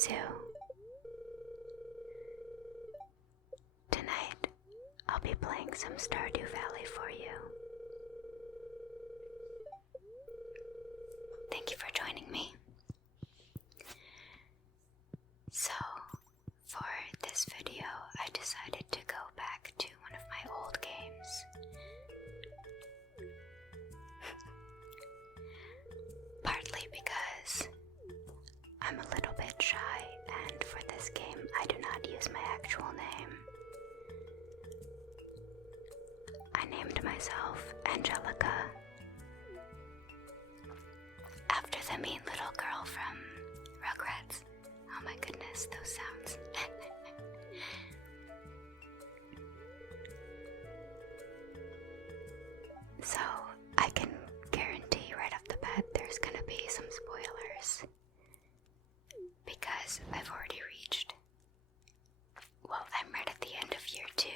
Kudzu. Tonight, I'll be playing some Stardew Valley for you. Thank you for joining me. So, for this video, I decided to go back to one of my old games. Partly because I'm a little bit shy, and for this game, I do not use my actual name. I named myself Angelica, after the mean little girl from Rugrats. Oh my goodness, those sounds. So, I can guarantee right off the bat there's gonna be some spoilers. Because I've already reached... Well, I'm right at the end of year 2.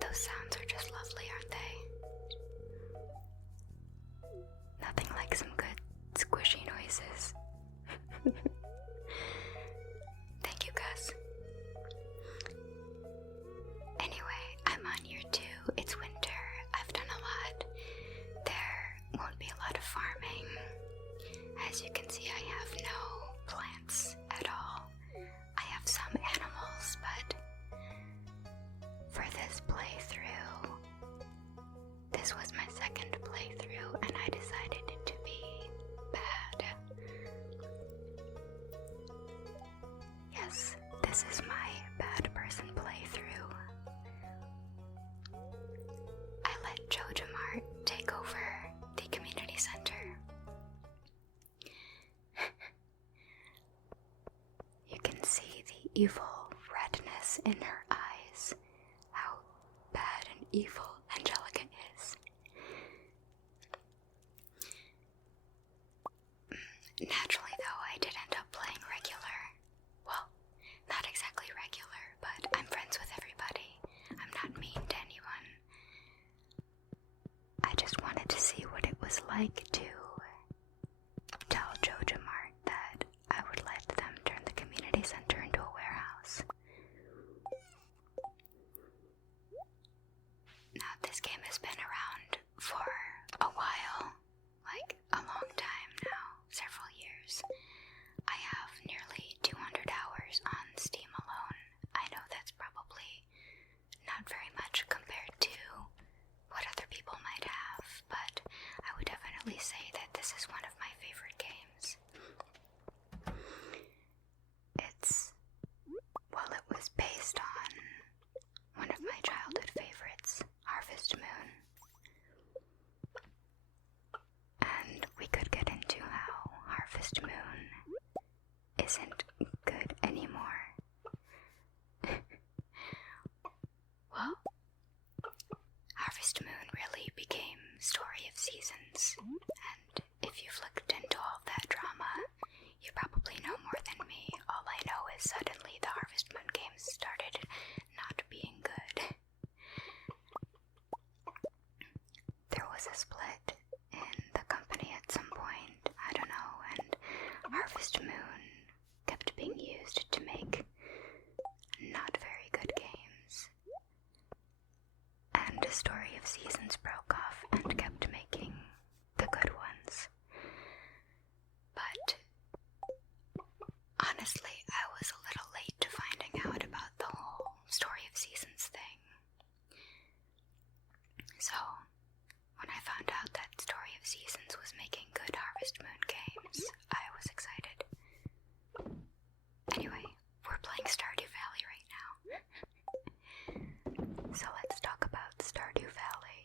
Those sounds are just lovely, aren't they? Nothing like some good squishy noises. Thank you, Gus. Anyway, I'm on year 2. It's winter. I've done a lot. There won't be a lot of farming. As you can see, I have no plants at all. I have some animals, but for this playthrough, this was my second playthrough, and I decided it to be bad. Yes, this is my bad person playthrough. I let Jojo Mart take over the community center. You can see the evil redness in her eyes. How bad and evil Angelica is. Naturally, though, I did end up playing regular. Well, not exactly regular, but I'm friends with everybody. I'm not mean to anyone. I just wanted to see what it was like to tell Jojo Mart that I would let them turn the community center into a warehouse. Now, this game has been around for a while, like a long time now, several years. I have nearly 200 hours on Steam alone. I know that's probably not very much compared to what other people might have, but I would definitely say that this is one of my favorite games. It was based on one of my childhood favorites, Harvest Moon. And we could get into how Harvest Moon isn't good anymore. Well, Harvest Moon really became Story of Seasons, and if you've looked into all that drama, you probably know more than me. All I know is suddenly the Harvest Moon games started not being good. There was a split in the company at some point, I don't know, and Harvest Moon kept being used to make not very good games. And Story of Seasons broke off and kept making the good ones. But honestly, I was a little late to finding out about the whole Story of Seasons thing. So, when I found out that Story of Seasons was making good Harvest Moon games, I was excited. Anyway, we're playing Stardew Valley right now. So let's talk about Stardew Valley.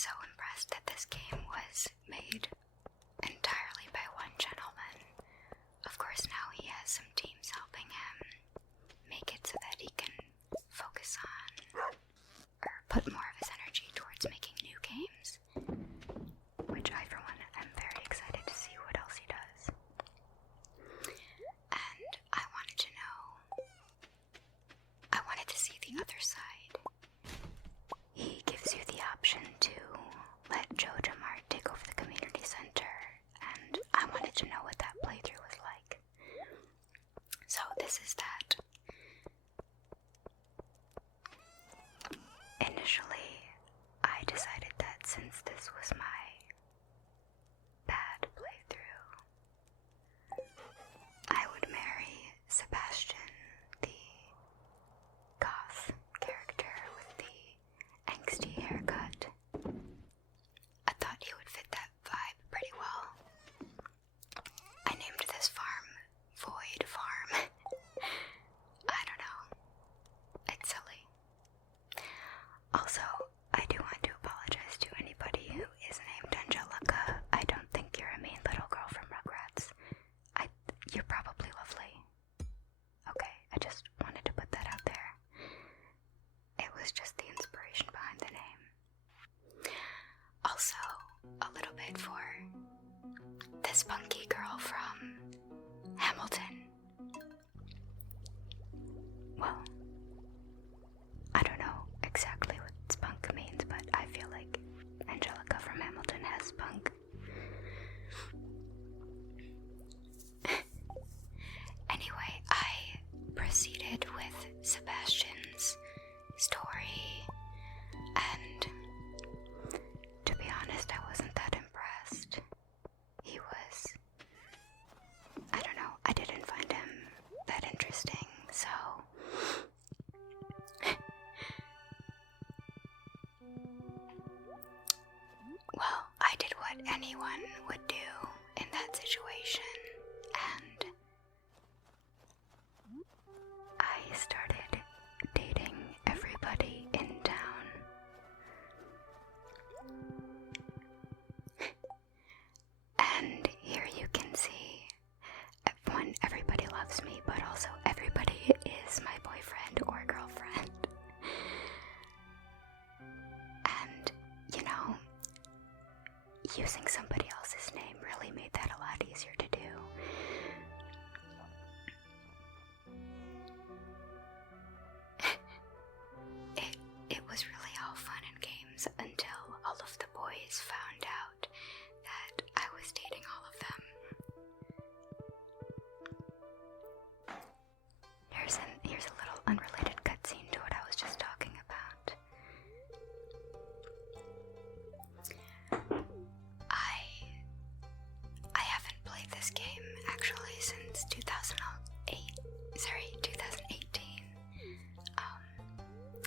so impressed that this game was made entirely by one gentleman. Of course, now he has some teams helping him make it so that he can focus on, or put more of his energy towards making new games, which I, for one, am very excited to see what else he does. And I wanted to see the other side. He gives you the option to let Joja Mart take over the community center, and I wanted to know what that playthrough was like. So this is that. Initially, I decided that since this was my bad playthrough, I would marry Sebastian, the goth character with the angsty haircut. I thought he would fit that vibe pretty well. I named this farm Void Farm. I don't know. It's silly. Also, I do want to apologize to anybody who is named Angelica. I don't think you're a mean little girl from Rugrats. You're probably lovely. Okay, I just wanted to put that out there. It was just the inspiration behind the name. Also, a little bit for this spunky girl from Hamilton. Well, I don't know exactly what spunk means, but I feel like Angelica from Hamilton has spunk. Anyway, I proceeded with Sebastian's story, and to be honest, I wasn't that impressed. He was, I don't know, I didn't find him that interesting, so well, I did what anyone would do in that situation, and I started dating everybody in town. And here you can see, one, everybody loves me, but also everybody is my boyfriend or girlfriend. And, you know, using somebody else's name really made that a lot easier to do. It was really all fun and games until all of the boys found out that I was dating all of them. Here's a little unrelated cutscene to what I was just talking about. I haven't played this game actually since 2018.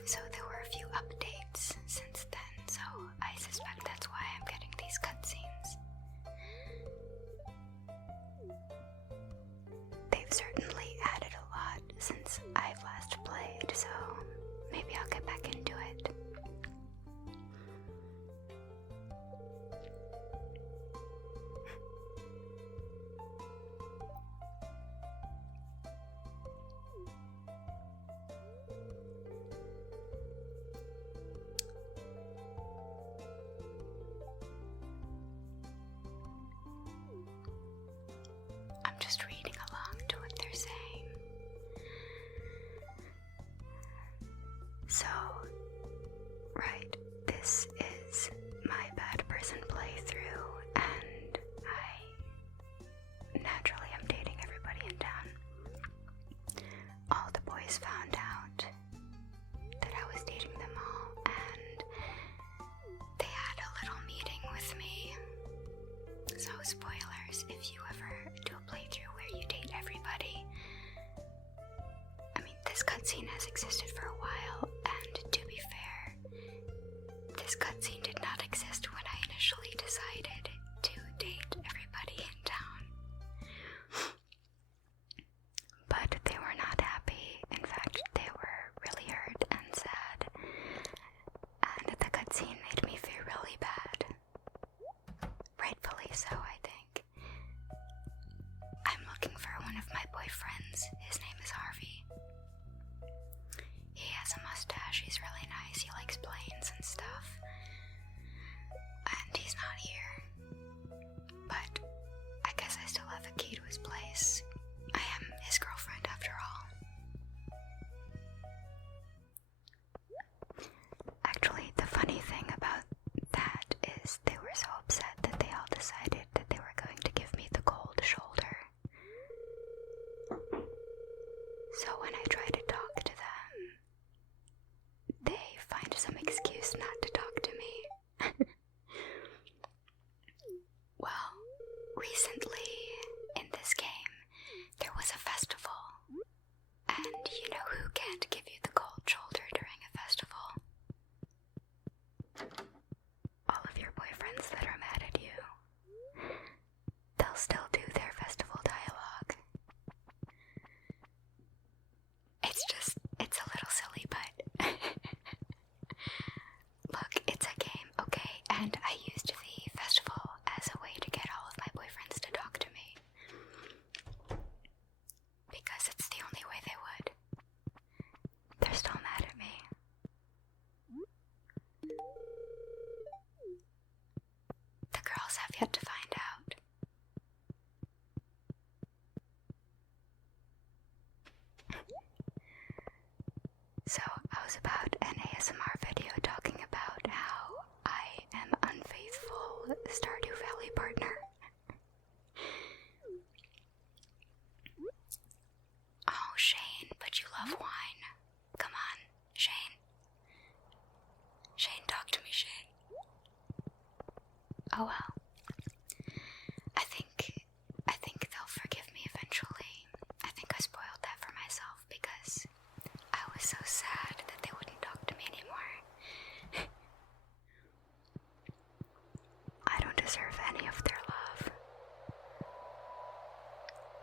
So there were a few updates since then, so I suspect that's why I'm getting these cutscenes. They've certainly added a lot since I've last played, so maybe I'll get back into it. I'm just reading along to what they're saying. So, right, this is my bad person playthrough, and I naturally am dating everybody in town. All the boys found out that I was dating them all, and they had a little meeting with me. So, spoilers, if you ever do a playthrough where you date everybody. I mean, this cutscene has existed for a while, and to be fair, this cutscene did not exist when I initially decided to date everybody in town. But they were not happy. In fact, they were really hurt and sad. And the cutscene made me feel really bad. boyfriends. His name is Harvey. He has a mustache, he's really nice, he likes planes and stuff. And he's not here. But I guess I still have a key to his place. I am his girlfriend after all. Actually, the funny thing about that is they were so upset that they all decided that they were going to give me the cold shoulder. So when I try to talk to them, they find some excuse not to talk to me. Well, recently in this game, there was a festival. And you know who can't give you the cold shoulder during a festival? All of your boyfriends that are mad at you. They'll still do their festival dialogue. It's a little silly, but look, it's a game, okay? And I used the festival as a way to get all of my boyfriends to talk to me. Because it's the only way they would. They're still mad at me. The girls have yet to find out. So I was about an ASMR video talking about how I am unfaithful Stardew Valley partner. Oh, Shane, but you love wine. Come on, Shane. Shane, talk to me, Shane. Oh well. I think they'll forgive me eventually. I think I spoiled that for myself because I was so sad that they wouldn't talk to me anymore. I don't deserve any of their love.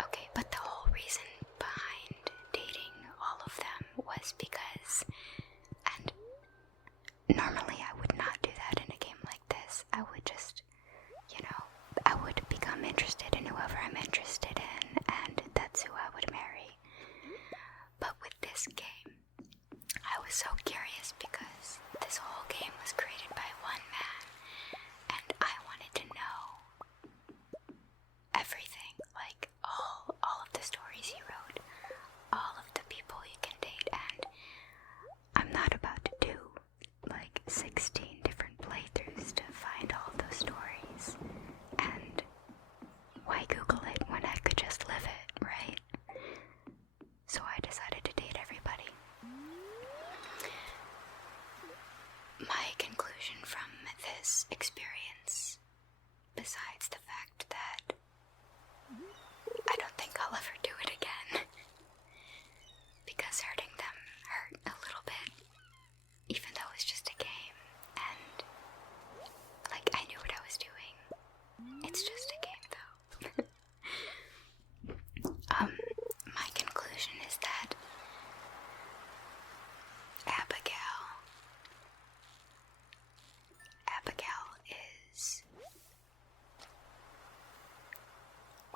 Okay, but the whole reason behind dating all of them was because, and normally I would not do that in a game like this. I would just, I would become interested in whoever I'm interested in, and that's who I would marry. But with this game, I was so curious because this whole game was created by one man, and I wanted to know everything, like all of the stories he wrote, all of the people you can date, and I'm not about to do like 16 different playthroughs to find all those stories. And why Google it when I could just live it, right? So I decided to date everybody. My conclusion from this experience, besides the fact that I don't think I'll ever do it again, because hurting them hurt a little bit, even though it was just a game, and like I knew what I was doing. It's just a game though. My conclusion is that Abigail is...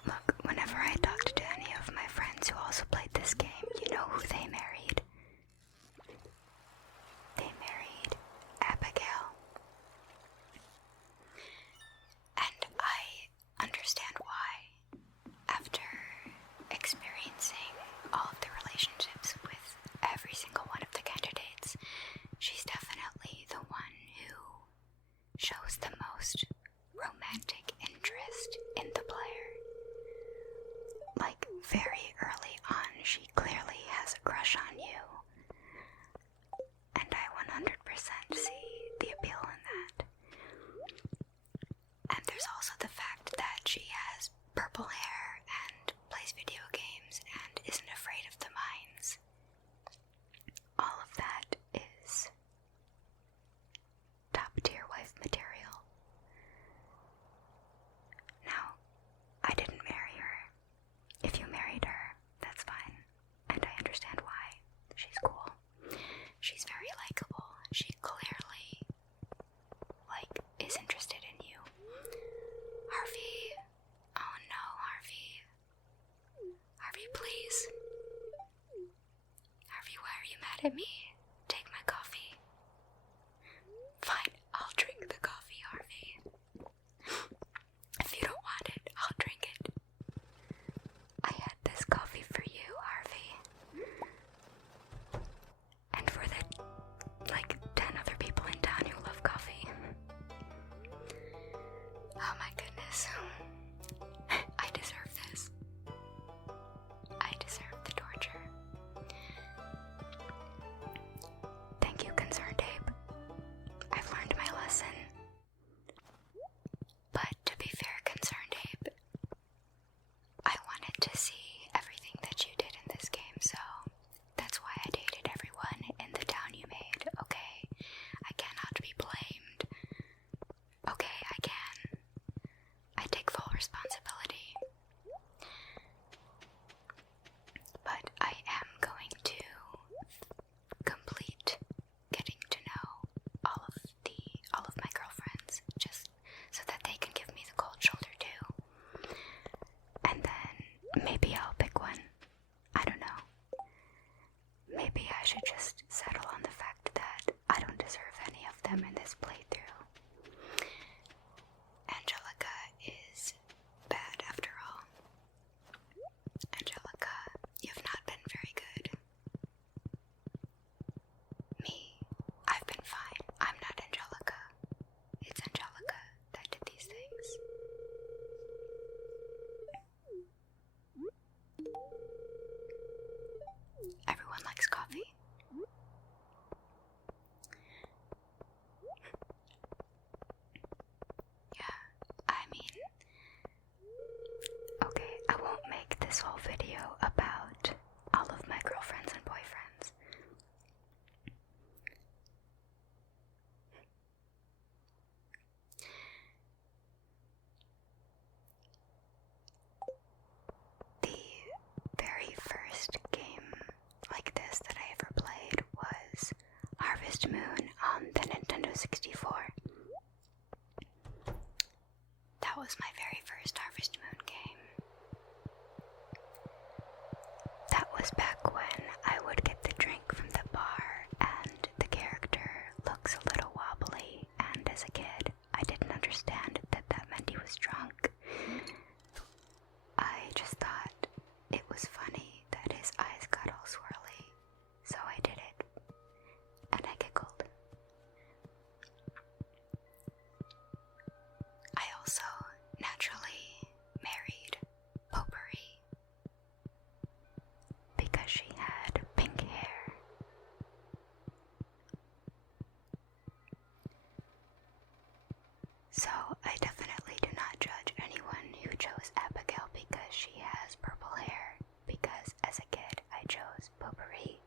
Look, whenever I talked to any of my friends who also played this game, you know who they married? They married Abigail. And I understand why. After experiencing all of the relationships with every single one of the candidates, she's definitely the one who shows the most romantic interest in the player. Like, very early on, she clearly has a crush on you. And I 100% see the appeal in that. And there's also the fact that she has purple hair and plays video games and isn't afraid of the mines. All of that is top tier wife material. Now, I didn't marry her. If you married her, that's fine. And I understand why. She's cool. She's very likable. She clearly, is interested in you. Harvey. Oh no, Harvey. at me. Take my coffee. Fine, I'll drink the coffee, Harvey. If you don't want it, I'll drink it. I had this coffee for you, Harvey. And for the, 10 other people in town who love coffee. Oh my goodness. I deserve this. I deserve the torture. Thank you, ConcernedApe. I've learned my lesson. But to be fair, ConcernedApe, I wanted to see everything that you did in this game, so that's why I dated everyone in the town you made, okay? I cannot be blamed. Okay, I can. I take full responsibility. But I am going to complete getting to know all of my girlfriends, just so that they can give me the cold shoulder too. And then maybe I'll pick one. I don't know. Maybe I should just settle on the fact that I don't deserve any of them in this playthrough. Angelica is bad after all. Angelica, you've not been very good. Me, I've been fine. I'm not Angelica. It's Angelica that did these things. Everyone likes coffee. Yeah, I mean, okay, I won't make this whole video about all of my girlfriends and boyfriends. The very first game like this that I ever played was Harvest Moon on the Nintendo 64. That was my very first Harvest Moon game. That was back when I would get the drink from the bar and the character looks a little wobbly, and as a kid I didn't understand that that meant he was drunk. I just thought it was funny that his eyes got all swirly, so I did it, and I giggled. I also naturally married Potpourri because she had pink hair. So I definitely do not judge anyone who chose Abigail because she has purple hair, because as a kid I chose Potpourri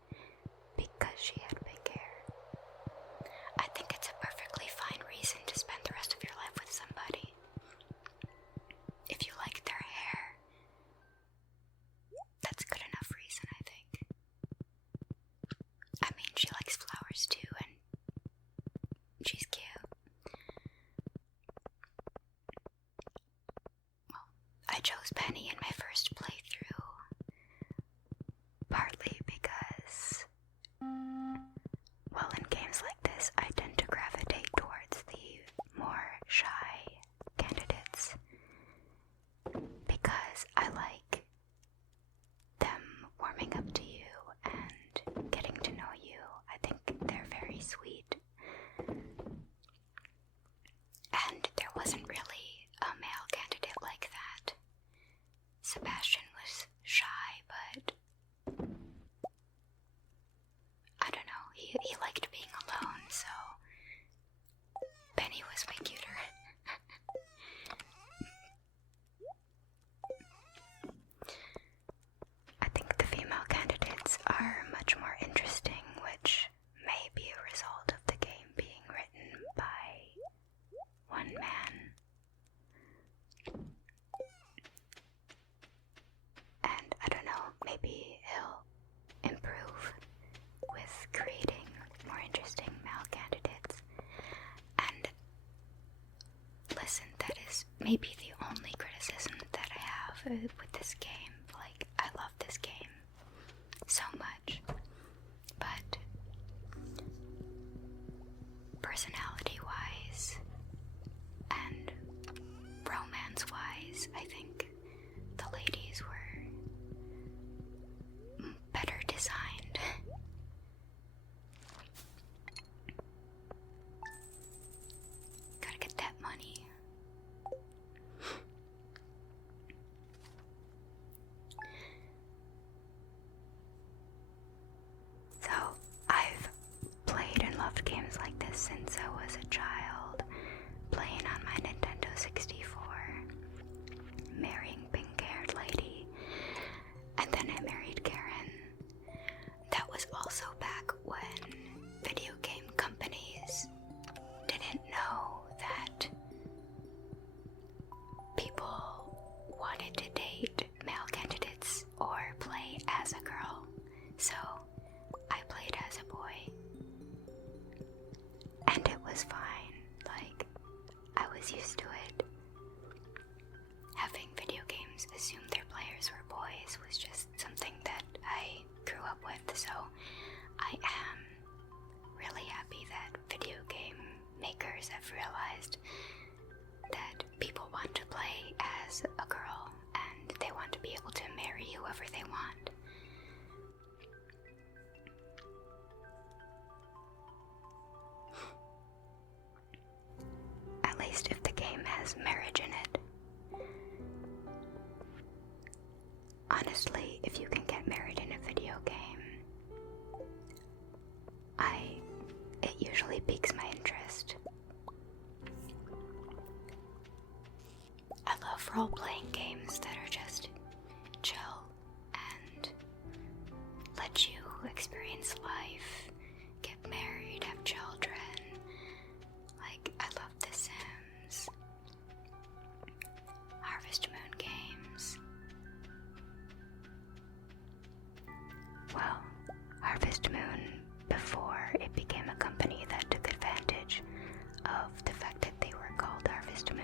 because she had pink hair. I think it's a perfectly fine reason to spend the rest of your life with somebody. If you like their hair, that's good enough reason, I think. I mean, she likes flowers too, and she's cute. Well, I chose Penny in my first playthrough, partly because, well, in games like this, I tend to gravitate towards the more shy candidates, because I like them warming up to you and getting to know you. I think they're very sweet. And there wasn't really a male candidate like that. Sebastian was shy, but I don't know, he liked being alone, so Penny was way cuter. I think the female candidates are much more interesting, which may be a result of the game being written by one man. And I don't know, maybe he'll improve with creating more interesting male candidates. And listen, that is maybe the only criticism that I have with this game. Like, I love this game so much, but honestly, if you can get married in a video game, it usually piques my interest. I love role-playing games that are just chill and let you experience life, get married, have children. Like, I love The Sims, Harvest Moon games. Well, Harvest Moon, before it became a company that took advantage of the fact that they were called Harvest Moon,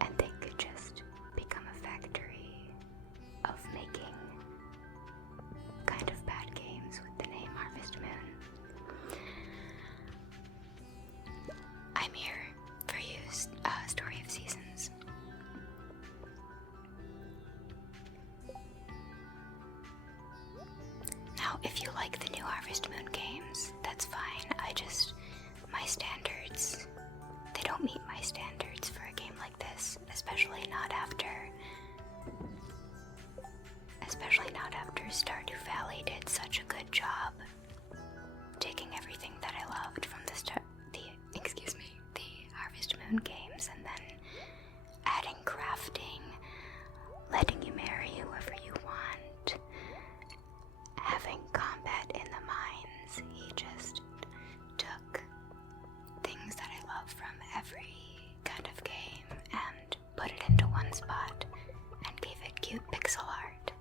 and they could just become a factory of making kind of bad games with the name Harvest Moon. I'm here for you, Story of Seasons. Now, if you like the new Harvest Moon games, that's fine. My standards, they don't meet my standards for a game like this, especially not after Stardew Valley did such a good job taking everything that I loved from the Harvest Moon games and then adding crafting, letting you marry whoever you want, having combat in the mines. He just took things that I love from every kind of game and put it into one spot and gave it cute pixel art.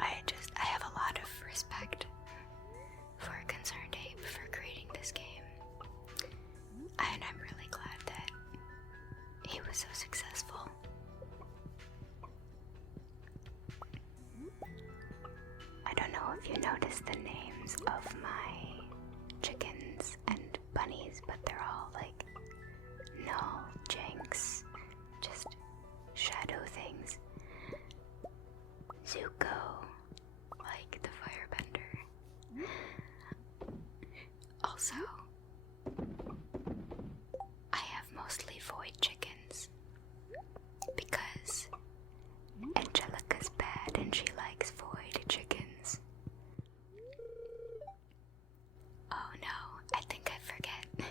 I have a lot of respect for ConcernedApe for creating this game, and I'm really glad that he was so successful. I don't know if you noticed the names of my chickens and bunnies, but they're all like Null, Jinx, just shadow things. Zuko, like the firebender. Also, I have mostly void chickens because Angelica's bad and she likes void chickens. Oh no, I think I forget.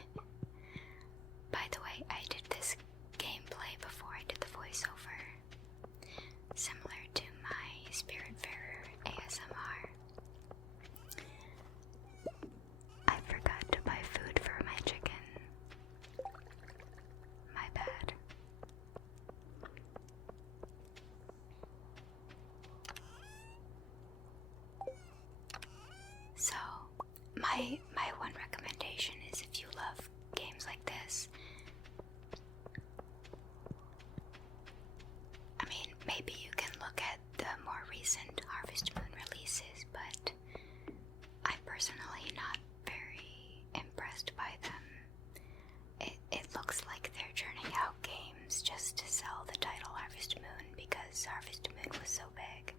By the way, I did this gameplay before I did the voiceover, similar to my Spiritfarer ASMR. I forgot to buy food for my chicken. My bad. So, my one recommendation is, if you love games like this, I mean, maybe you can look at the more recent Harvest Moon releases, but I'm personally not very impressed by them. It looks like they're churning out games just to sell the title Harvest Moon because Harvest Moon was so big.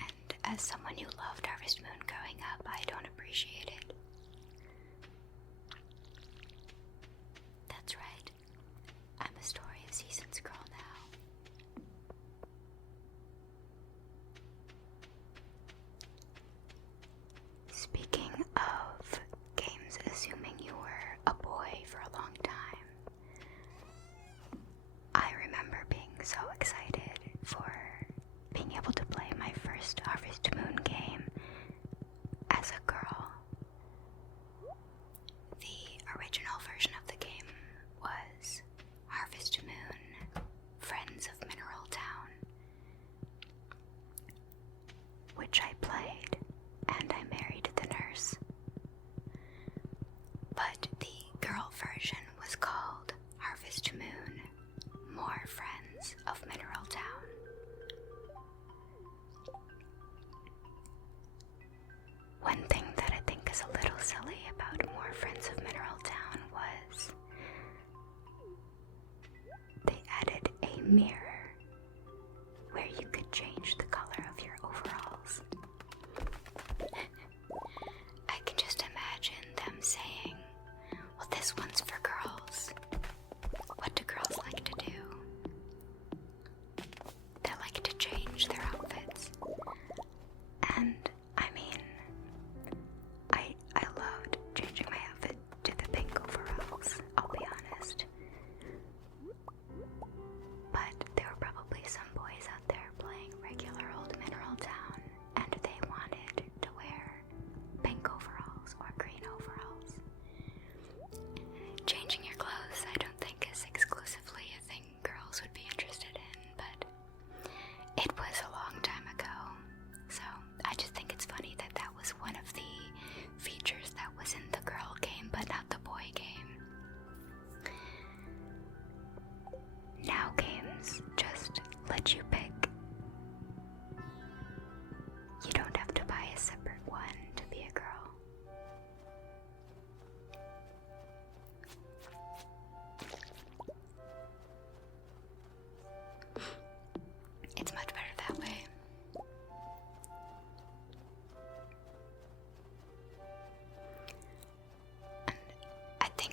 And as someone who loved Harvest Moon growing up, I don't appreciate it. That's right. I'm a Story of Seasons girl now. Speaking of games assuming you were a boy for a long time, I remember being so excited for being able to play my first Harvest Moon game as a girl. The original version of the game was Harvest Moon, Friends of Mineral Town, which I played, and I married the nurse. But the girl version was called Harvest Moon, More Friends of Mineral Town. One thing that I think is a little silly about More Friends of Mineral Town was they added a mirror where you could change the color of your overalls. I can just imagine them saying,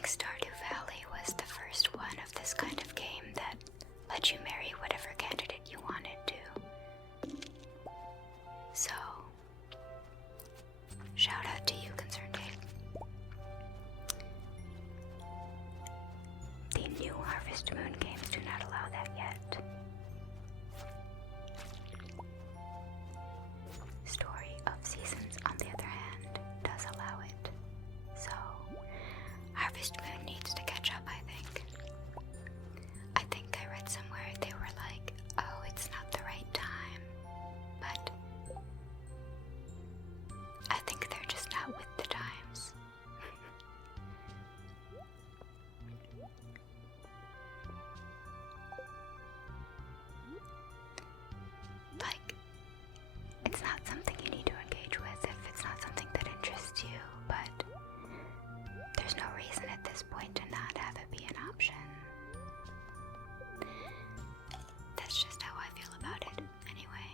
think Stardew Valley was the first one of this kind of game that let you marry whatever candidate you wanted to. So, shout out to you, ConcernedApe. The new Harvest Moon games do not allow that yet. Story of Seasons, on the other hand, does allow it. So, Harvest Moon needs to catch up, I think. I think I read somewhere they were like, oh, it's not the right time. But I think they're just not with the times. Like, it's not something you need to engage with if it's not something that interests you, but there's no reason at this point to not have it be an option. That's just how I feel about it, anyway.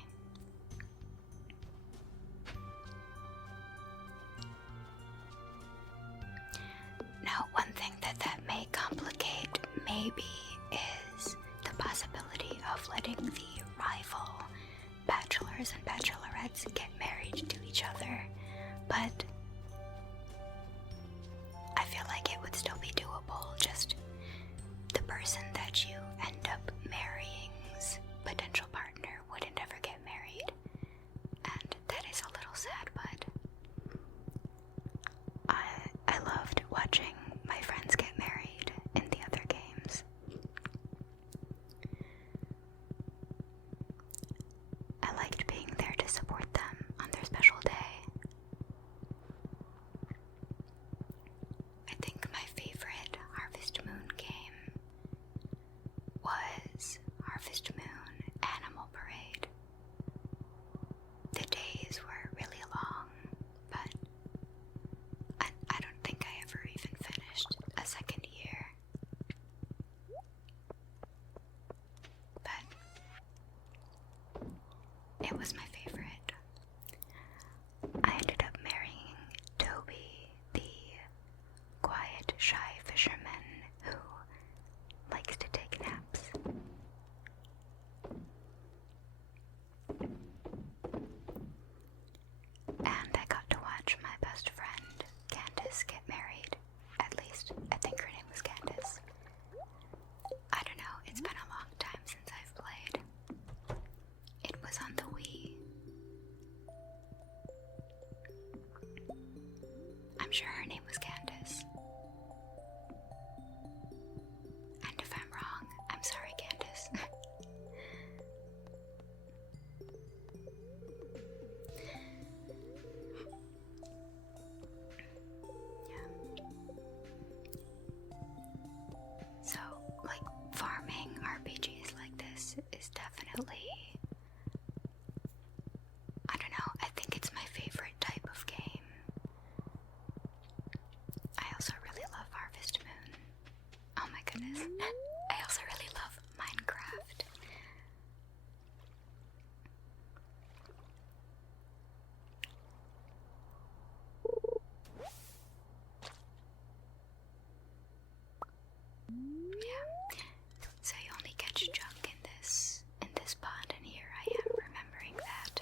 Now, one thing that may complicate, maybe, is the possibility of letting the rival bachelors and bachelorettes get married to each other, but I feel like it would still be doable, just the person that you end up marrying's potential partner wouldn't ever get married, and that is a little sad, but I loved watching my friends get married in the other games. I liked being there to support them on their special day. I think my favorite Harvest Moon game was Harvest Moon Animal Parade. The days were really long, but I don't think I ever even finished a second year. But it was my favorite. I ended up marrying Toby, the quiet, shy fisherman who likes to take naps. And I got to watch my best friend, Candace, get married. At least, I think her name was Candace. I don't know, it's been a long time since I've played. It was on the Wii. I'm sure her name was Candace. And if I'm wrong, I'm sorry, Candace. Yeah. So, like, farming RPGs like this is definitely, I don't know, I think it's my favorite type of game. I also really love Harvest Moon. Oh my goodness. I also really love Minecraft. Yeah. So you only catch junk in this pond, and here I am remembering that.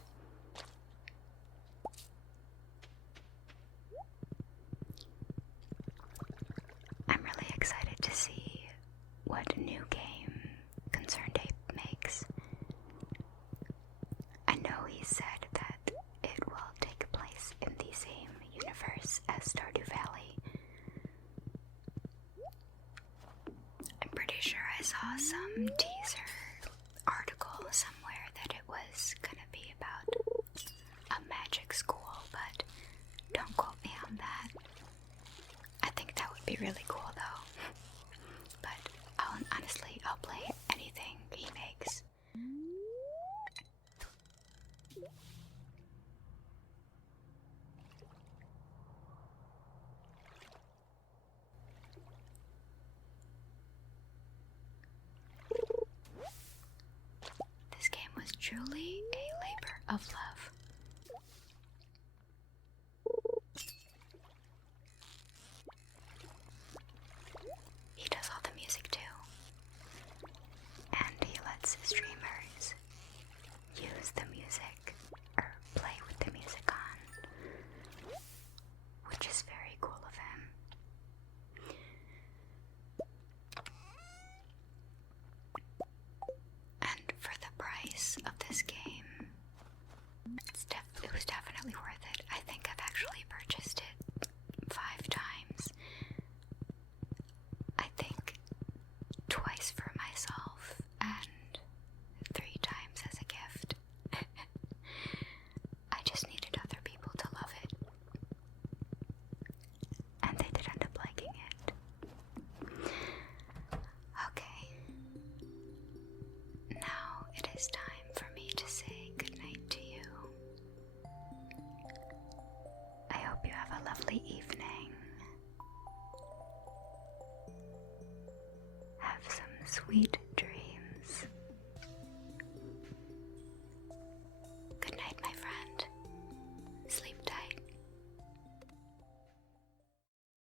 I'm really excited to see what new game ConcernedApe makes. I know he said that it will take place in the same universe as Stardew Valley. I'm pretty sure I saw some teaser article somewhere that it was gonna be about a magic school, but don't quote me on that. I think that would be really cool though. But honestly, I'll play anything he makes. This game was truly a labor of love. sweet